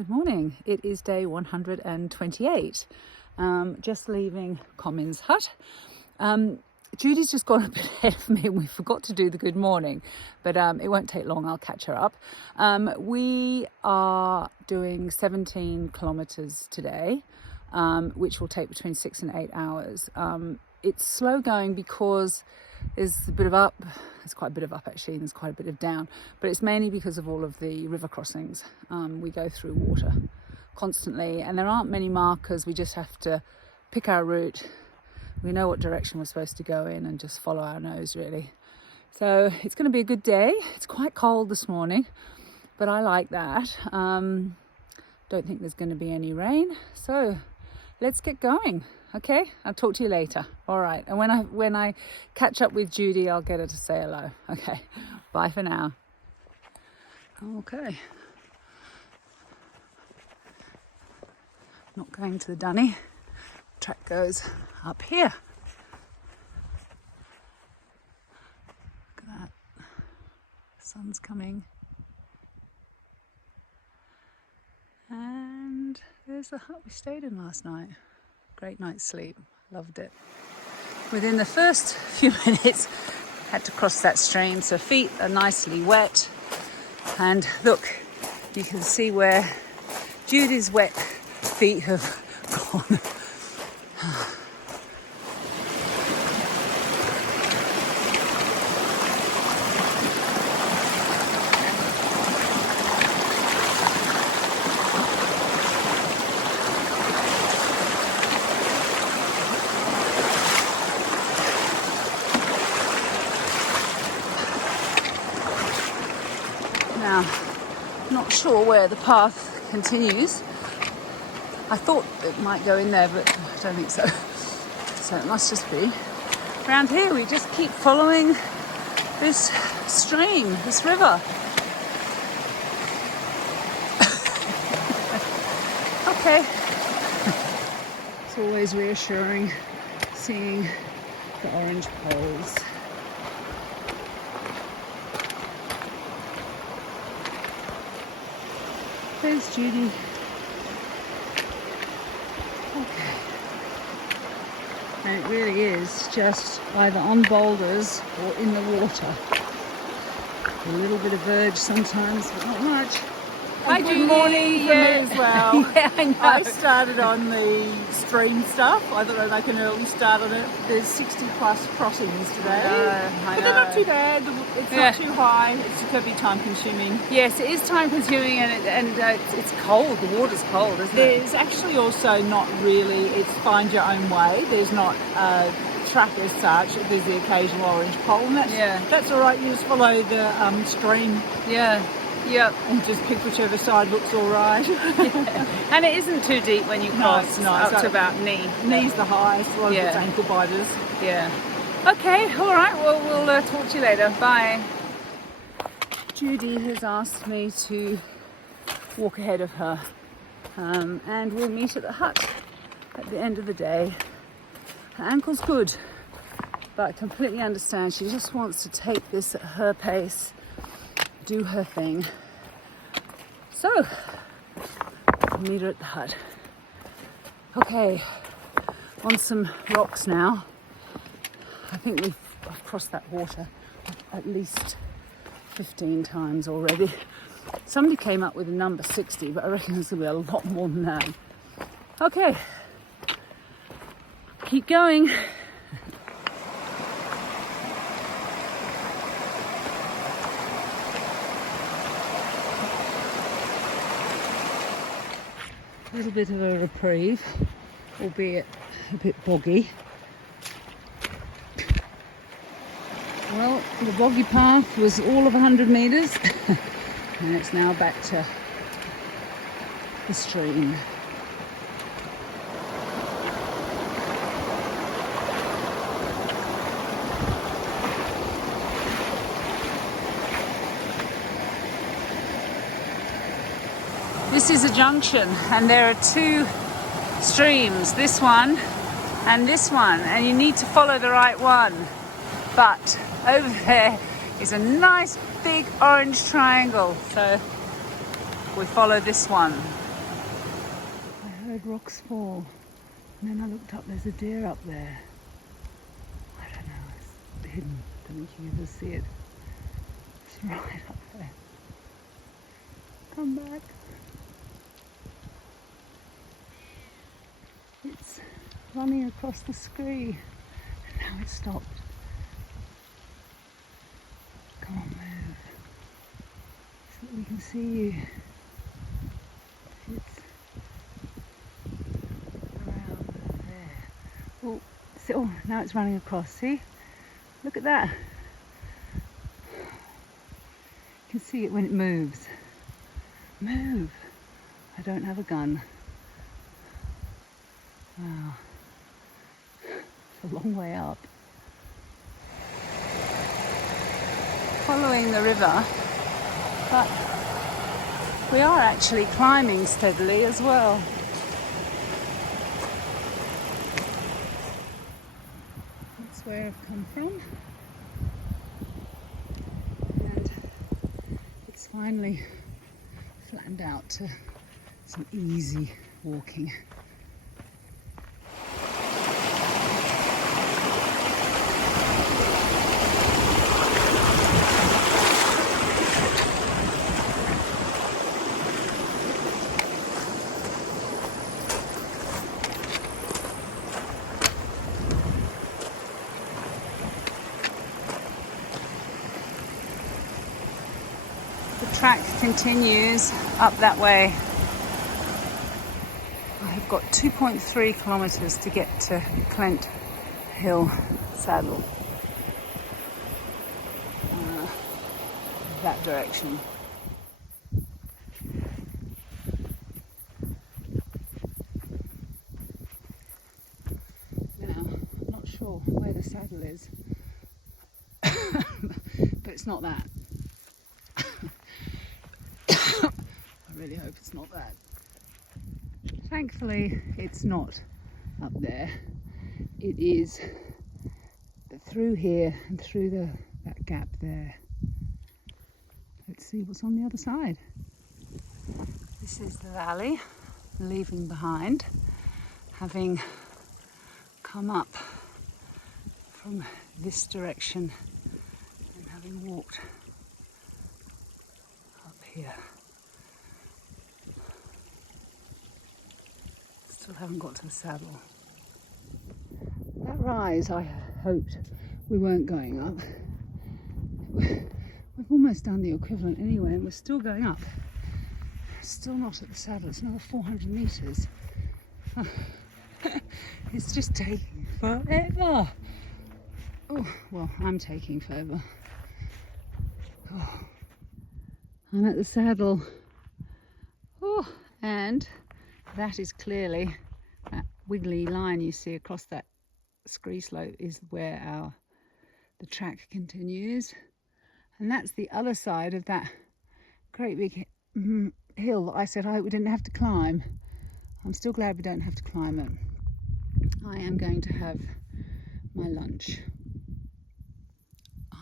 Good morning. It is day 128. Just leaving Comyns hut. Judy's just gone a bit ahead of me and we forgot to do the good morning, but it won't take long. I'll catch her up. We are doing 17 kilometers today, which will take between 6 and 8 hours. It's slow going because there's a bit of up. There's quite a bit of up actually, and there's quite a bit of down, but it's mainly because of all of the river crossings. We go through water constantly and there aren't many markers. We just have to pick our route. We know what direction we're supposed to go in and just follow our nose really. So it's going to be a good day. It's quite cold this morning, but I like that. Don't think there's going to be any rain, so let's get going. Okay, I'll talk to you later. All right, and when I catch up with Judy, I'll get her to say hello. Okay, bye for now. Okay, not going to the dunny. Track goes up here. Look at that, sun's coming. And there's the hut we stayed in last night. Great night's sleep, loved it. Within the first few minutes, had to cross that stream, so feet are nicely wet. And look, you can see where Judy's wet feet have gone. Now, not sure where the path continues. I thought it might go in there, but I don't think so. So it must just be. Around here, we just keep following this stream, this river. Okay. It's always reassuring seeing the orange poles. There's Judy. Okay. And it really is just either on boulders or in the water. A little bit of verge sometimes, but not much. Hi, good morning for me as well. Yeah, I know. I started on the stream stuff. I thought I'd make an early start on it. There's 60 plus crossings today. I but they're not too bad. It's Yeah. not too high. It's going to be time consuming. Yes, it is time consuming and it's cold. The water's cold, isn't it? There's actually also not really, it's find your own way. There's not a track as such. There's the occasional orange pole and that's all right. You just follow the stream. Yeah. Yep. And just pick whichever side looks all right. And it isn't too deep when you cross. it's not. Up to about knee. Knee's the highest. A lot of it's ankle biters. Yeah. Okay, all right. Well, we'll talk to you later. Bye. Judy has asked me to walk ahead of her, and we'll meet at the hut at the end of the day. Her ankle's good, but I completely understand. She just wants to take this at her pace, do her thing. So, I'll meet her at the hut. Okay, on some rocks now. I think I've crossed that water at least 15 times already. Somebody came up with a number 60, but I reckon there's going to be a lot more than that. Okay, keep going. A little bit of a reprieve, albeit a bit boggy. Well, the boggy path was all of 100 metres and it's now back to the stream. This is a junction and there are two streams, this one and this one, and you need to follow the right one. But over there is a nice big orange triangle, so we follow this one. heard rocks fall. And then I looked up, there's a deer up there. I don't know, it's hidden. I don't think you can see it. It's right up there. Come back. It's running across the scree. And now it's stopped. Come on, move. So that we can see you. It's around there. Oh, so, now it's running across, see? Look at that. You can see it when it moves. Move! I don't have a gun. Wow. It's a long way up. Following the river, but we are actually climbing steadily as well. That's where I've come from. And it's finally flattened out to some easy walking. The track continues up that way. I've got 2.3 kilometres to get to Clent Hill Saddle. That direction. Now, I'm not sure where the saddle is, but it's not that. I really hope it's not that. Thankfully, it's not up there. It is through here and through that gap there. Let's see what's on the other side. This is the valley, leaving behind, having come up from this direction and having walked up here. Still haven't got to the saddle. That rise, I hoped we weren't going up. We've almost done the equivalent anyway, and we're still going up. Still not at the saddle. It's another 400 metres. It's just taking forever. Oh, well, I'm taking forever. Oh. I'm at the saddle. Oh, and that is clearly that wiggly line you see across that scree slope is where the track continues, and that's the other side of that great big hill that I said I hope we didn't have to climb. I'm still glad we don't have to climb it. I am going to have my lunch.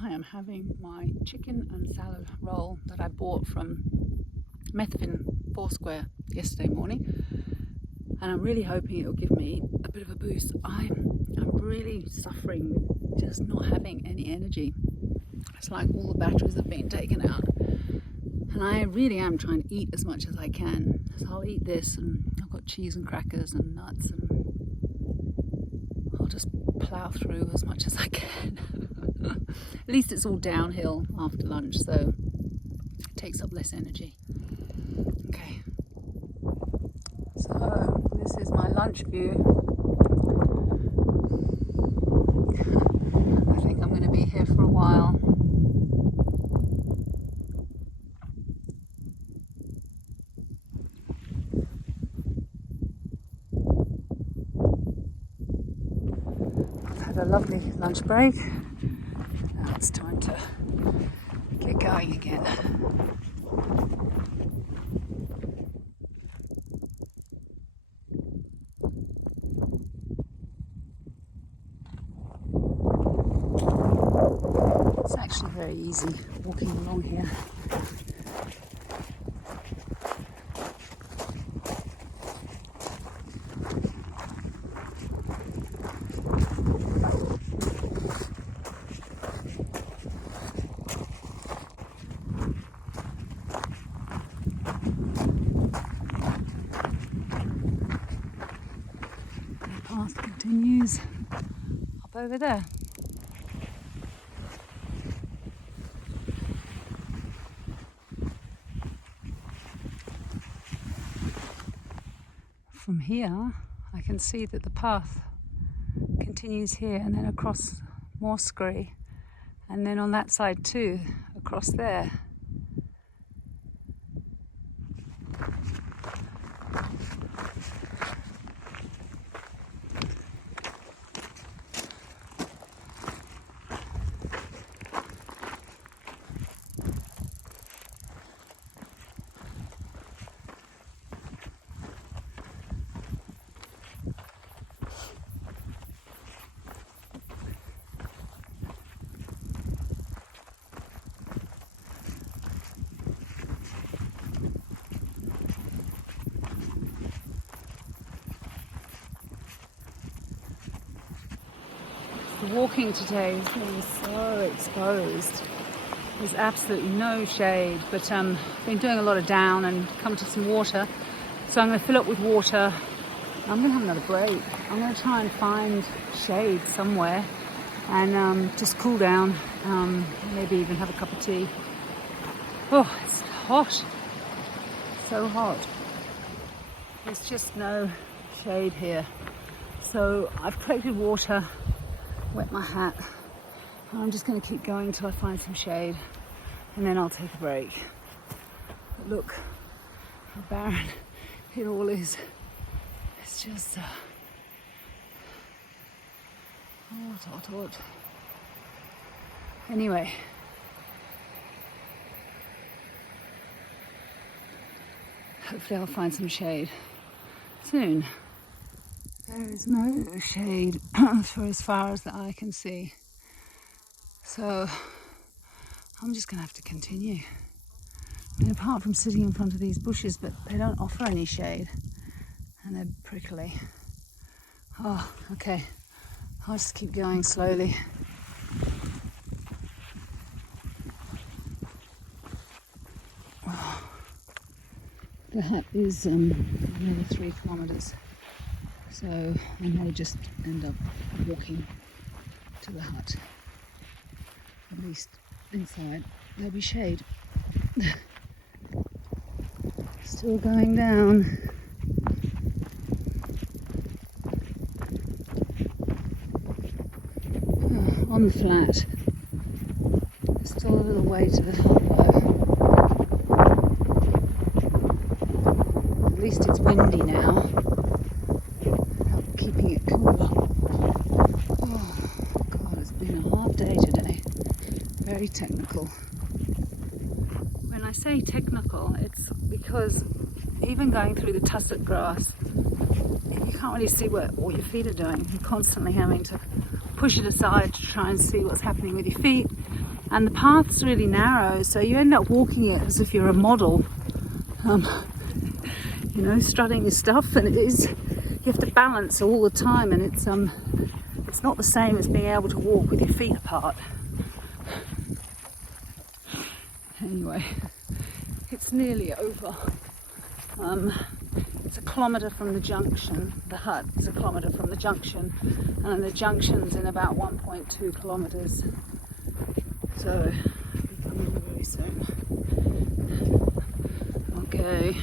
I am having my chicken and salad roll that I bought from Methvin Foursquare yesterday morning, and I'm really hoping it'll give me a bit of a boost. I'm really suffering just not having any energy. It's like all the batteries have been taken out, and I really am trying to eat as much as I can. So I'll eat this, and I've got cheese and crackers and nuts, and I'll just plough through as much as I can. At least it's all downhill after lunch, so it takes up less energy. Okay, so this is my lunch view. I think I'm going to be here for a while. I've had a lovely lunch break. Now it's time to get going again. It's actually very easy walking along here. is up over there. From here, I can see that the path continues here and then across more scree, and then on that side too, across there. The walking today has been so exposed. There's absolutely no shade, but I've been doing a lot of down and come to some water. So I'm going to fill up with water. I'm going to have another break. I'm going to try and find shade somewhere and just cool down, maybe even have a cup of tea. Oh, it's hot. So hot. There's just no shade here. So I've created water, wet my hat. I'm just going to keep going until I find some shade, and then I'll take a break. But look how barren it all is. It's just hot. Anyway, hopefully I'll find some shade soon. There is no shade for as far as the eye can see. So I'm just going to have to continue. I mean, apart from sitting in front of these bushes, but they don't offer any shade and they're prickly. Oh, okay. I'll just keep going slowly. Oh. The hut is nearly 3 kilometres. So I may just end up walking to the hut. At least inside there'll be shade. Still going down. Oh, on the flat. Still a little way to the hut though. At least it's windy now. Keeping it cool. Oh God, it's been a hard day today. Very technical. When I say technical, it's because even going through the tussock grass, you can't really see what your feet are doing. You're constantly having to push it aside to try and see what's happening with your feet. And the path's really narrow, so you end up walking it as if you're a model. You know, strutting your stuff, and you have to balance all the time, and it's not the same as being able to walk with your feet apart. Anyway, it's nearly over. It's 1 kilometre from the junction. The hut is 1 kilometre from the junction, and the junction's in about 1.2 kilometres. So I'll be coming very soon. Okay.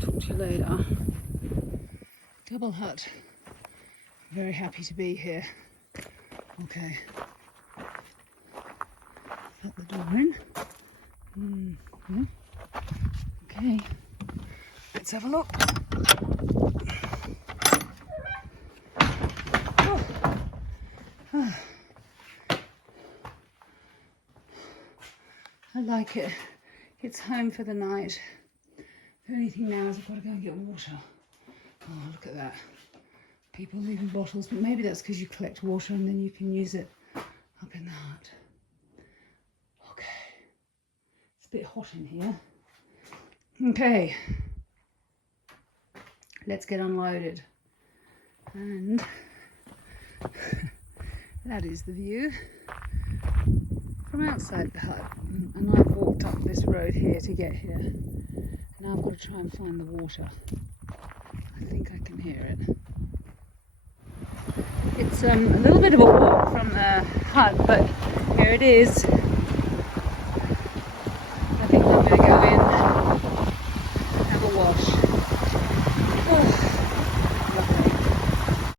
Talk to you later. Double hut. Very happy to be here. Okay. Let the door in. Yeah. Okay. Let's have a look. Oh. I like it. It's home for the night. The only thing now is I've got to go and get water. Oh, look at that. People leaving bottles, but maybe that's because you collect water and then you can use it up in the hut. Okay. It's a bit hot in here. Okay. Let's get unloaded. And that is the view from outside the hut. And I've walked up this road here to get here. Now I've got to try and find the water. I think I can hear it. It's a little bit of a walk from the hut, but here it is.